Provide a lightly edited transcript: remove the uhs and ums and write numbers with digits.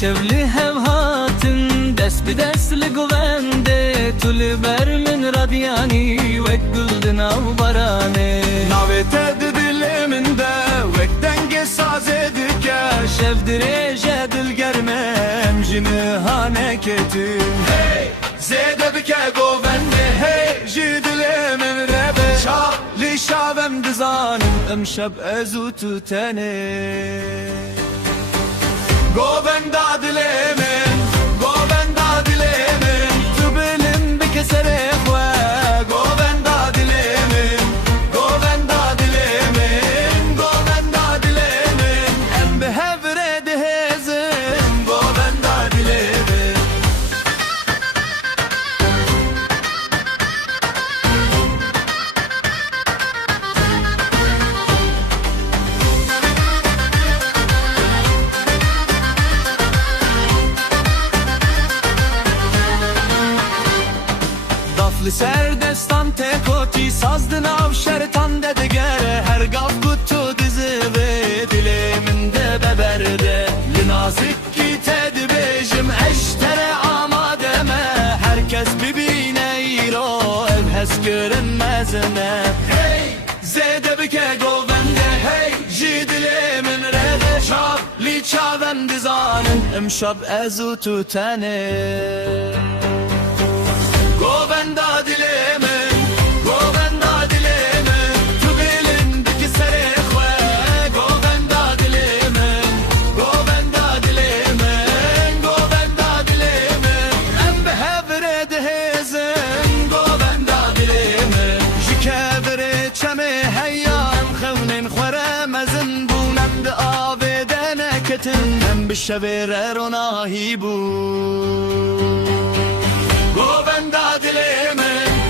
شevli hevhatin dest bi dest li govende tu li ber min radyani wek güldün av barane navê te di dilê min de wek dengê sazê dike şev dirêje dilgermem ji nihanê ketim hey zêde bike govende hey ji dilê min rebe li şavem dizanim emşeb ez û tu tenê Govenda dilemin, govenda dilemin Tu bilim bir kesere xwe Govenda dilemin, govenda dilemin Govenda dilemin Em bi hevre dihezim Govenda dilemin Li ser destan te koti sazdın av şertan de digere her gav kutu dizi ve dilemin de beberde li nazik ki te dibejim eştere amademe herkes bibine iro ev hes görünmezine hey zede bike govende hey ji dilemin rede şab li çaven dizanin emşab ezu tutane Govenda dilemin, govenda dilemin Tu bilindeki sere xwe Govenda dilemin, govenda dilemin Govenda dilemin Em bi hevre dihezin Govenda dilemin Ji kevirê çemê heya em xewnin xwere mezin bûn em di avê de neketin em bi şevê re ronahî bûn Govenda dilemin